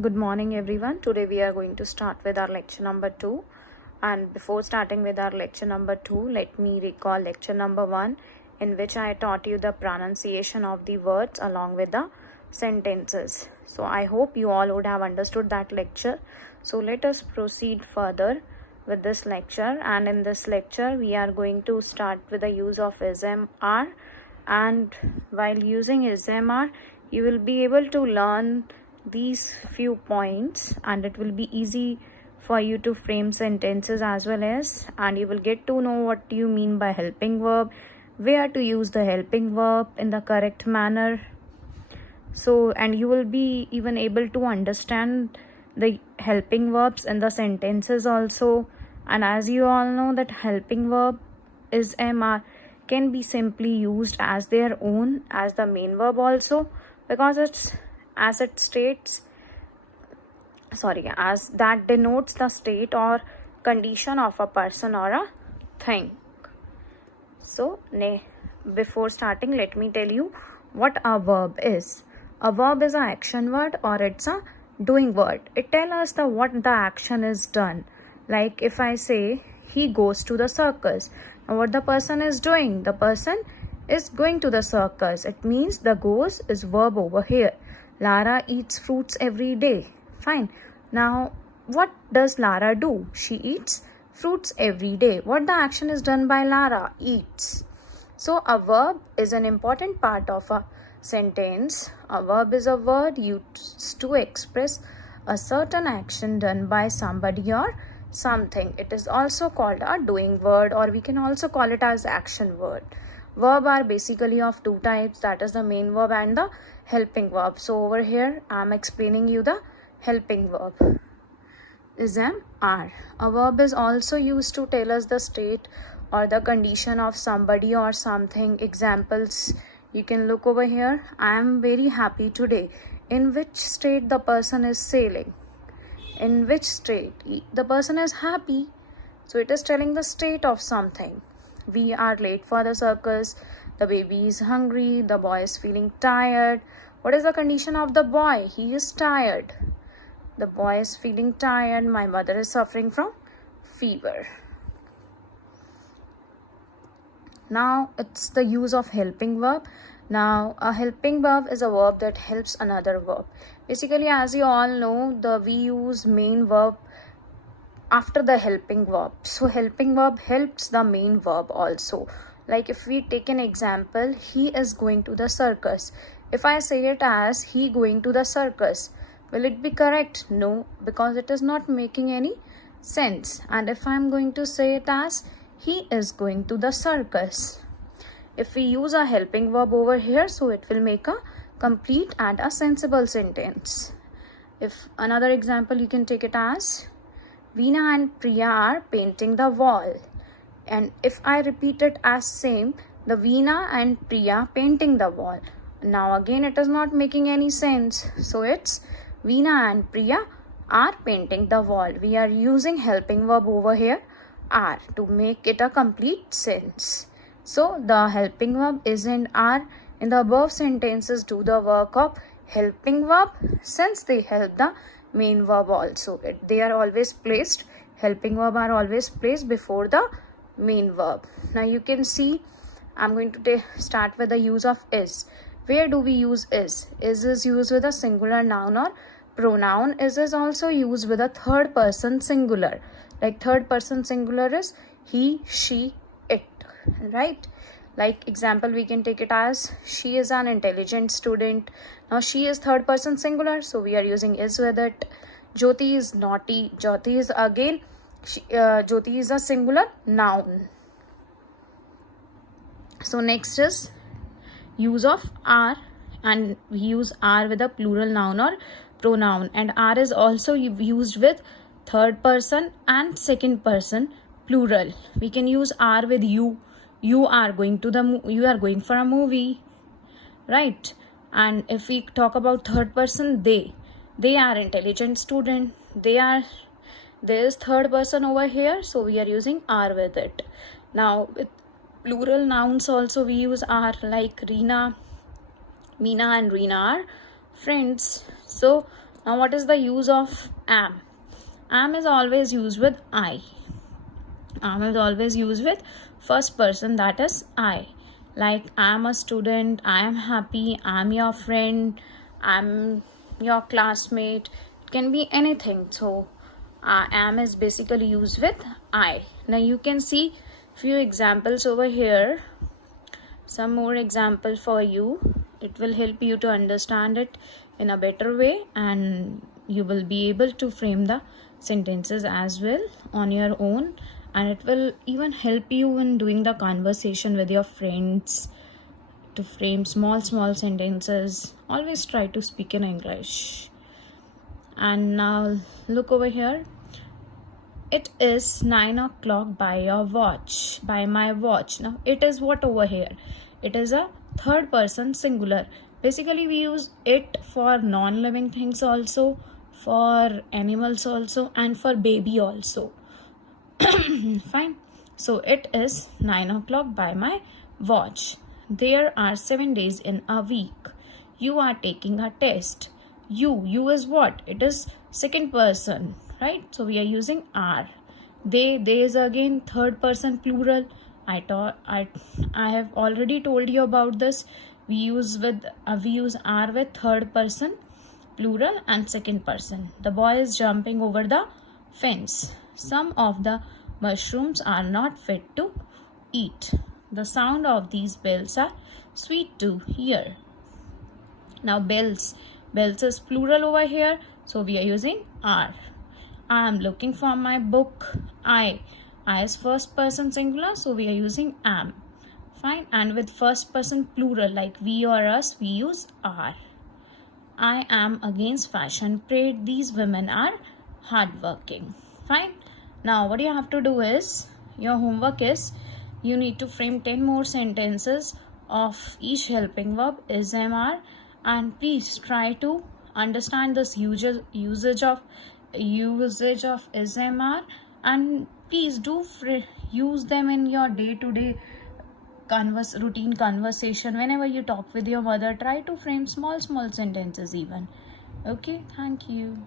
Good morning everyone. Today we are going to start with our lecture number 2, and before starting with our lecture number 2, let me recall lecture number 1, in which I taught you the pronunciation of the words along with the sentences. So I hope you all would have understood that lecture. So let us proceed further with this lecture, and in this lecture we are going to start with the use of SMR, and while using SMR you will be able to learn these few points, and it will be easy for you to frame sentences as well as, and you will get to know what you mean by helping verb, where to use the helping verb in the correct manner. So, and you will be even able to understand the helping verbs in the sentences also. And as you all know that helping verb is MR can be simply used as their own as the main verb also, because it's as that denotes the state or condition of a person or a thing. So before starting, let me tell you what a verb is. A verb is an action word or it's a doing word. It tells us what the action is done. Like if I say he goes to the circus, now what the person is doing? The person is going to the circus. It means the goes is verb over here. Lara eats fruits every day. Fine. Now, what does Lara do? She eats fruits every day. What the action is done by Lara? Eats. So, a verb is an important part of a sentence. A verb is a word used to express a certain action done by somebody or something. It is also called a doing word, or we can also call it as action word. Verb are basically of two types, that is the main verb and the helping verb. So over here I am explaining you the helping verb. SMR. A verb is also used to tell us the state or the condition of somebody or something. Examples you can look over here. I am very happy today. In which state the person is sailing? In which state? The person is happy. So it is telling the state of something. We are late for the circus. The baby is hungry. The boy is feeling tired. What is the condition of the boy? He is tired. The boy is feeling tired. My mother is suffering from fever. Now it's the use of helping verb. Now a helping verb is a verb that helps another verb. Basically, as you all know, we use main verb after the helping verb. So helping verb helps the main verb also. Like if we take an example, he is going to the circus. If I say it as he going to the circus, will it be correct? No, because it is not making any sense. And if I am going to say it as he is going to the circus, if we use a helping verb over here, so it will make a complete and a sensible sentence. If another example, you can take it as Veena and Priya are painting the wall. And if I repeat it as same, the Veena and Priya painting the wall. Now again it is not making any sense. So it's Veena and Priya are painting the wall. We are using helping verb over here, are, to make it a complete sense. So the helping verb is in are. In the above sentences do the work of helping verb, since they help the main verb also. They are always placed, helping verb are always placed before the main verb. Now you can see I'm going to start with the use of is. Where do we use is? Is used with a singular noun or pronoun. Is also used with a third person singular. Like third person singular is he, she, it, right? Like example, we can take it as she is an intelligent student. Now she is third person singular, so we are using is with it. Jyoti is naughty. Jyoti is again, Jyoti is a singular noun. So next is use of are, and we use are with a plural noun or pronoun, and are is also used with third person and second person plural. We can use are with you. You are going for a movie, right? And if we talk about third person, they are intelligent student. There is third person over here, so we are using are with it. Now with plural nouns also we use are, like Reena, Meena and Reena are friends. So Now what is the use of am? Am is always used with I. Am is always used with first person, that is I. Like I am a student, I am happy, I am your friend, I am your classmate. It can be anything. So am is basically used with I. Now you can see few examples over here. Some more example for you. It will help you to understand it in a better way, and you will be able to frame the sentences as well on your own, and it will even help you in doing the conversation with your friends to frame small sentences. Always try to speak in English. And now look over here. It is 9 o'clock by your watch, by my watch. Now it is what over here? It is a third person singular. Basically we use it for non-living things also, for animals also, and for baby also. Fine. So it is 9 o'clock by my watch. There are 7 days in a week. You are taking a test. You is what? It is second person, right? So we are using are. They is again third person plural. I have already told you about this. We use are with third person plural and second person. The boy is jumping over the fence. Some of the mushrooms are not fit to eat. The sound of these bells are sweet to hear. Now bells is plural over here, so we are using are. I am looking for my book. I is first person singular, so we are using am. Fine. And with first person plural like we or us, we use are. I am against fashion parade. These women are hardworking. Fine. Now what you have to do is, your homework is, you need to frame 10 more sentences of each helping verb is, am, are, and please try to understand this usage of is, am, are, and please do use them in your day-to-day routine conversation. Whenever you talk with your mother, try to frame small sentences even. Okay, thank you.